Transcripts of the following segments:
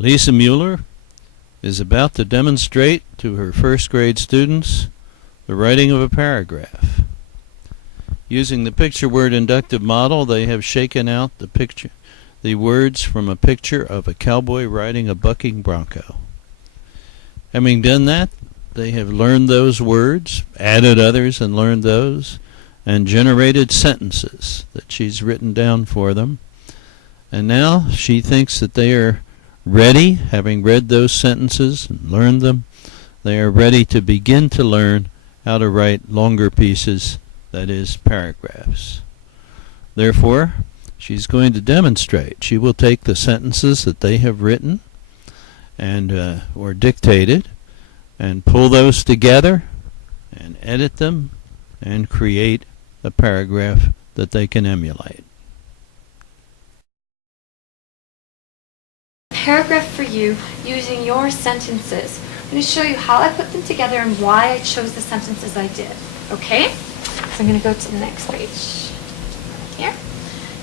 Lisa Mueller is about to demonstrate to her first grade students the writing of a paragraph. Using the Picture Word Inductive Model, they have shaken out the words from a picture of a cowboy riding a bucking bronco. Having done that, they have learned those words, added others and learned those, and generated sentences that she's written down for them. And now she thinks that they are ready, having read those sentences and learned them, they are ready to begin to learn how to write longer pieces, that is, paragraphs. Therefore, she's going to demonstrate. She will take the sentences that they have written and or dictated and pull those together and edit them and create a paragraph that they can emulate. Paragraph for you using your sentences. I'm going to show you how I put them together and why I chose the sentences I did. Okay? So I'm going to go to the next page. Here.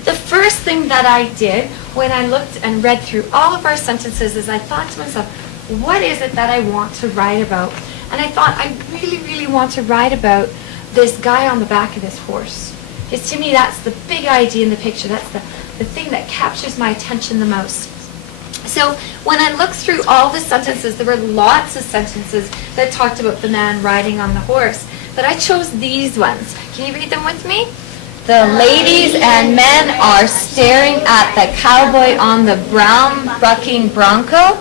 The first thing that I did when I looked and read through all of our sentences is I thought to myself, what is it that I want to write about? And I thought, I really, really want to write about this guy on the back of this horse. Because to me, that's the big idea in the picture. That's the thing that captures my attention the most. So when I looked through all the sentences, there were lots of sentences that talked about the man riding on the horse. But I chose these ones. Can you read them with me? The ladies and men are staring at the cowboy on the brown bucking bronco.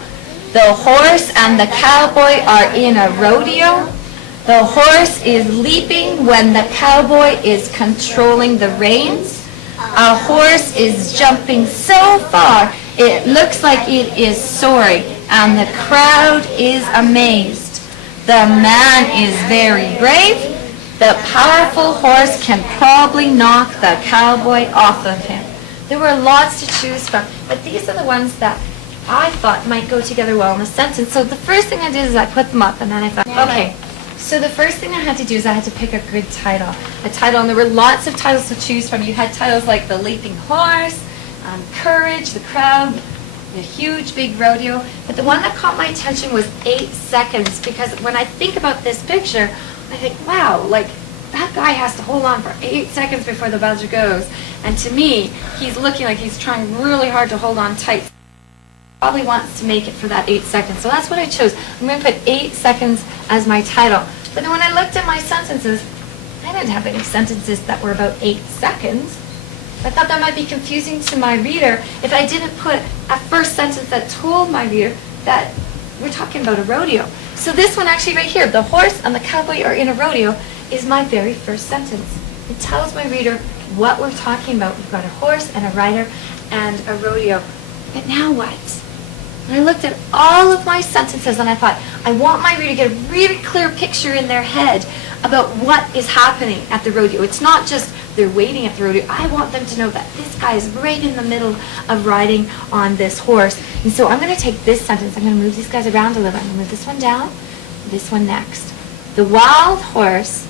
The horse and the cowboy are in a rodeo. The horse is leaping when the cowboy is controlling the reins. A horse is jumping so far it looks like it is soaring, and the crowd is amazed. The man is very brave. The powerful horse can probably knock the cowboy off of him. There were lots to choose from, but these are the ones that I thought might go together well in a sentence. So the first thing I did is I put them up, and then I thought, okay. So the first thing I had to do is I had to pick a good title. And there were lots of titles to choose from. You had titles like The Leaping Horse, Courage, The Crowd, The Huge Big Rodeo. But the one that caught my attention was 8 seconds, because when I think about this picture, I think, wow, like that guy has to hold on for 8 seconds before the buzzer goes. And to me, he's looking like he's trying really hard to hold on tight. Probably wants to make it for that 8 seconds. So that's what I chose. I'm going to put 8 seconds as my title. But then when I looked at my sentences, I didn't have any sentences that were about 8 seconds. I thought that might be confusing to my reader if I didn't put a first sentence that told my reader that we're talking about a rodeo. So this one actually right here, the horse and the cowboy are in a rodeo, is my very first sentence. It tells my reader what we're talking about. We've got a horse and a rider and a rodeo. But now what? And I looked at all of my sentences and I thought, I want my reader to get a really clear picture in their head about what is happening at the rodeo. It's not just they're waiting at the rodeo. I want them to know that this guy is right in the middle of riding on this horse. And so I'm going to take this sentence. I'm going to move these guys around a little bit. I'm going to move this one down, this one next. The wild horse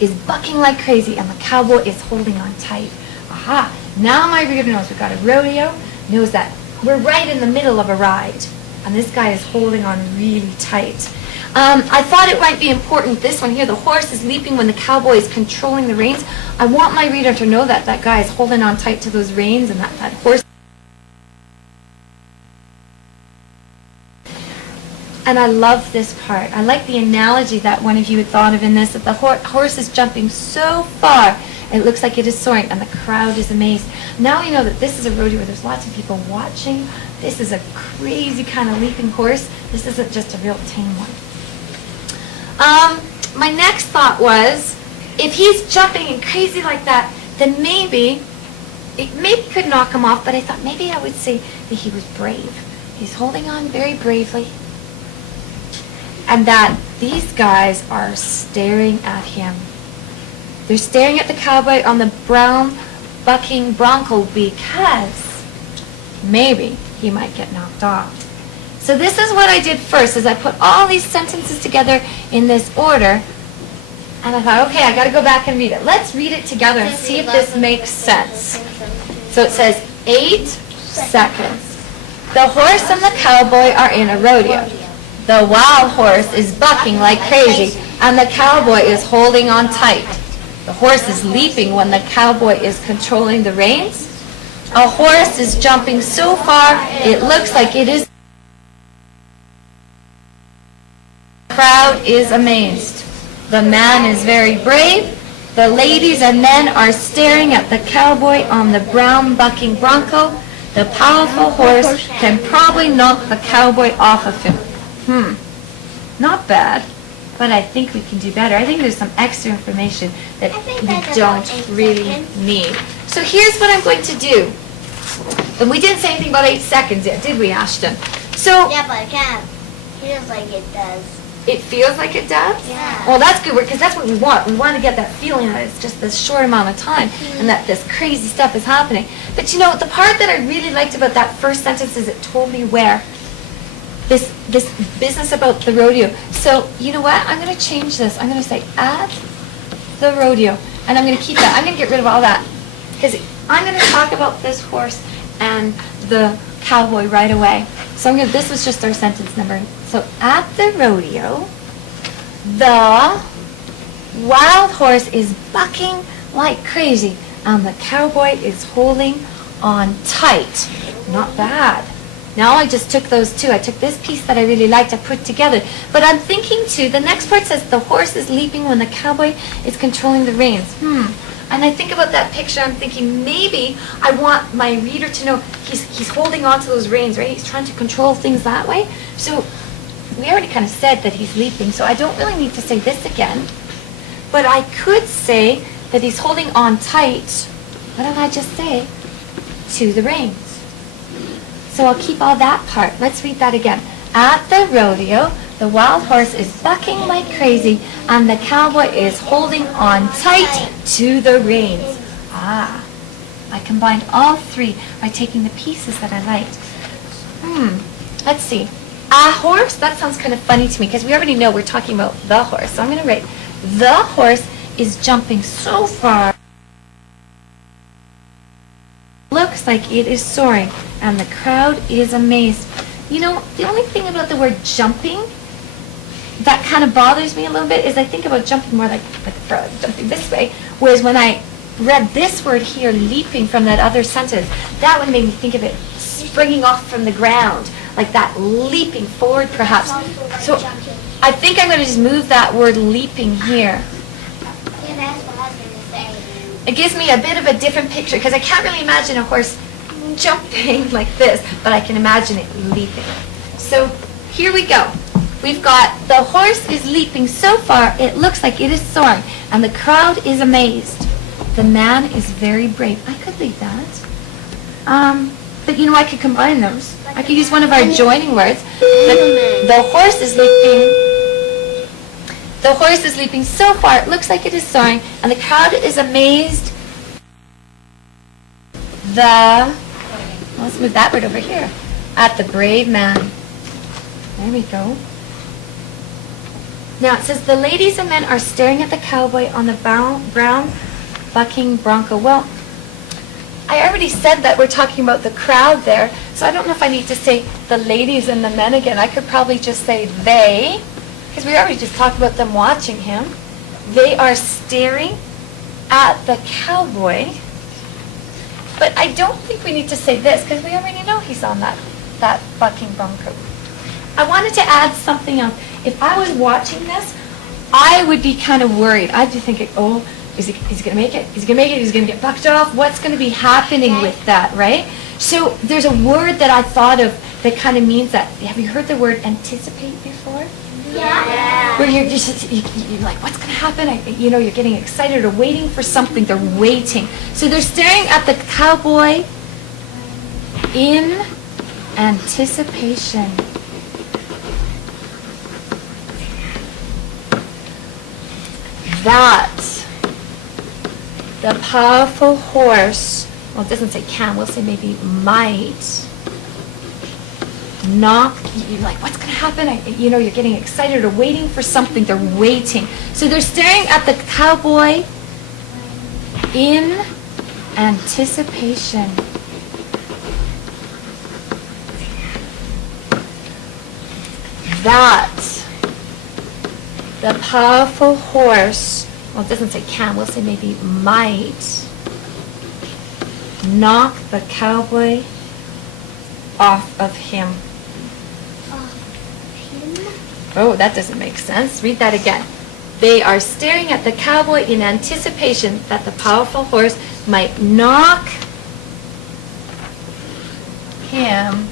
is bucking like crazy and the cowboy is holding on tight. Aha! Now my reader knows we've got a rodeo, knows that we're right in the middle of a ride, and this guy is holding on really tight. I thought it might be important, this one here, the horse is leaping when the cowboy is controlling the reins. I want my reader to know that that guy is holding on tight to those reins and that horse. And I love this part. I like the analogy that one of you had thought of in this, that the horse is jumping so far it looks like it is soaring, and the crowd is amazed. Now we know that this is a rodeo where there's lots of people watching. This is a crazy kind of leaping horse. This isn't just a real tame one. My next thought was, if he's jumping and crazy like that, then maybe it could knock him off, but I thought maybe I would say that he was brave. He's holding on very bravely, and that these guys are staring at him. They're staring at the cowboy on the brown bucking bronco because maybe he might get knocked off. So this is what I did first, is I put all these sentences together in this order, and I thought, okay, I got to go back and read it. Let's read it together and see if this makes sense. So it says 8 seconds. The horse and the cowboy are in a rodeo. The wild horse is bucking like crazy, and the cowboy is holding on tight. The horse is leaping when the cowboy is controlling the reins. A horse is jumping so far, it looks like it is. The crowd is amazed. The man is very brave. The ladies and men are staring at the cowboy on the brown bucking bronco. The powerful horse can probably knock the cowboy off of him. Not bad, but I think we can do better. I think there's some extra information that we don't really need. So here's what I'm going to do. And we didn't say anything about 8 seconds yet, did we, Ashton? So Yeah, but it kind of feels like it does. it feels like it does? Yeah. Well, that's good, because that's what we want. We want to get that feeling that it's just this short amount of time and that this crazy stuff is happening. But you know, the part that I really liked about that first sentence is it told me where. This business about the rodeo. So, you know what? I'm going to change this. I'm going to say at the rodeo. And I'm going to keep that. I'm going to get rid of all that. Because I'm going to talk about this horse and the cowboy right away. So I'm going to, this was just our sentence number. So at the rodeo, the wild horse is bucking like crazy and the cowboy is holding on tight. Not bad. Now I just took those two. I took this piece that I really liked, I put together. But I'm thinking too, the next part says the horse is leaping when the cowboy is controlling the reins. And I think about that picture, I'm thinking maybe I want my reader to know he's holding on to those reins, right? He's trying to control things that way. So we already kind of said that he's leaping, so I don't really need to say this again. But I could say that he's holding on tight, what did I just say? To the reins. So I'll keep all that part. Let's read that again. At the rodeo, the wild horse is bucking like crazy, and the cowboy is holding on tight to the reins. I combined all three by taking the pieces that I liked. Let's see. A horse, that sounds kind of funny to me, because we already know we're talking about the horse. So I'm going to write, the horse is jumping so far, looks like it is soaring, and the crowd is amazed. You know, the only thing about the word jumping that kind of bothers me a little bit is I think about jumping more like jumping this way, whereas when I read this word here, leaping, from that other sentence, that would make me think of it springing off from the ground, like that leaping forward perhaps. So I think I'm going to just move that word leaping here. Yeah, that's what I was going to say. It gives me a bit of a different picture, because I can't really imagine a horse jumping like this, but I can imagine it leaping. So here we go. We've got the horse is leaping so far, it looks like it is soaring, and the crowd is amazed. The man is very brave. I could leave that. But you know, I could combine those. I could use one of our joining words. The horse is leaping. The horse is leaping so far, it looks like it is soaring, and the crowd is amazed. Let's move that word over here. At the brave man. There we go. Now it says the ladies and men are staring at the cowboy on the brown bucking bronco. Well, I already said that we're talking about the crowd there, so I don't know if I need to say the ladies and the men again. I could probably just say they, because we already just talked about them watching him. They are staring at the cowboy. But I don't think we need to say this, because we already know he's on that bucking bronco. I wanted to add something else. If I was watching this, I would be kind of worried. I'd be thinking, oh, is he going to make it? Is he going to make it? Is he going to get bucked off? What's going to be happening with that, right? So there's a word that I thought of that kind of means that. Have you heard the word anticipate before? Yeah. Where you're like, what's going to happen? You know, you're getting excited or waiting for something. They're waiting. So they're staring at the cowboy in anticipation. That the powerful horse, well, it doesn't say can, we'll say maybe might knock, you're like, what's going to happen? You know, you're getting excited or waiting for something. They're waiting. So they're staring at the cowboy in anticipation. that the powerful horse, well, it doesn't say can, we'll say maybe might knock the cowboy off of him. Oh, that doesn't make sense. Read that again. They are staring at the cowboy in anticipation that the powerful horse might knock him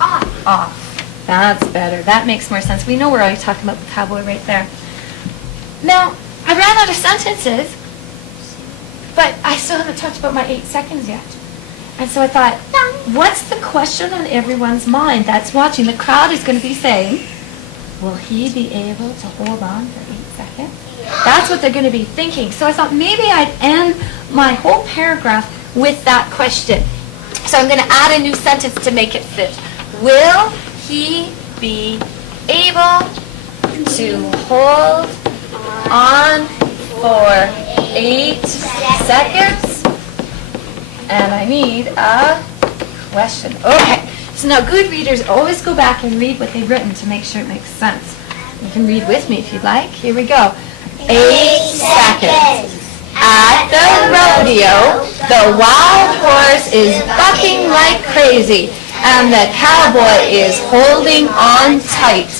off. That's better. That makes more sense. We know we're already talking about the cowboy right there. Now, I ran out of sentences, but I still haven't talked about my 8 seconds yet. And so I thought, what's the question on everyone's mind that's watching? The crowd is going to be saying, will he be able to hold on for 8 seconds? That's what they're going to be thinking. So I thought maybe I'd end my whole paragraph with that question. So I'm going to add a new sentence to make it fit. Will he be able to hold on for 8 seconds? And I need a question. Okay. So now good readers always go back and read what they've written to make sure it makes sense. You can read with me if you'd like. Here we go. 8 seconds. At the rodeo, the wild horse is bucking like crazy, and the cowboy is holding on tight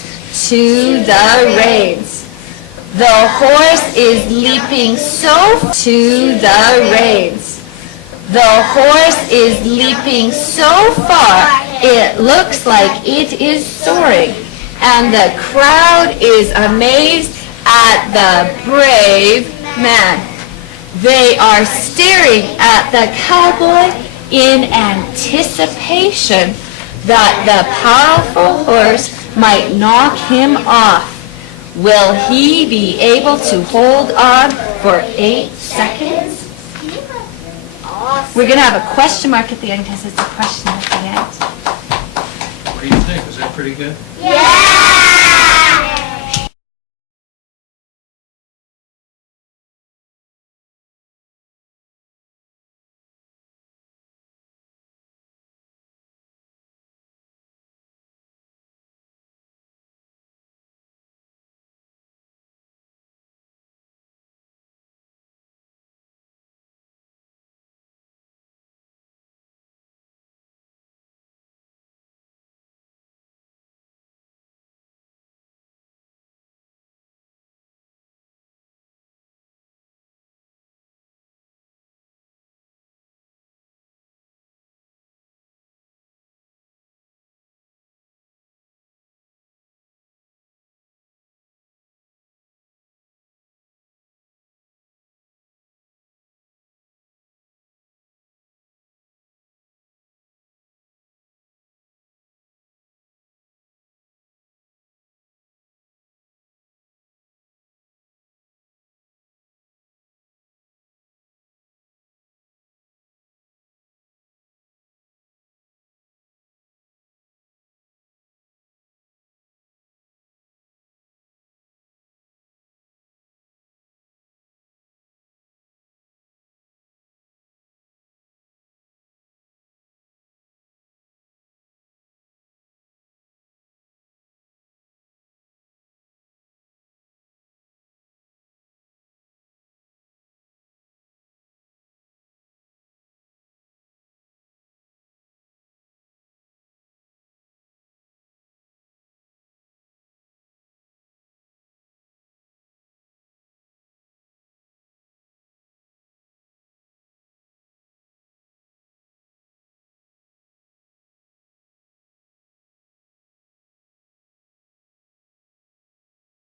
to the reins. The horse is leaping to the reins. The horse is leaping so far, it looks like it is soaring, and the crowd is amazed at the brave man. They are staring at the cowboy in anticipation that the powerful horse might knock him off. Will he be able to hold on for 8 seconds? We're going to have a question mark at the end because it's a question at the end. What do you think? Is that pretty good? Yeah!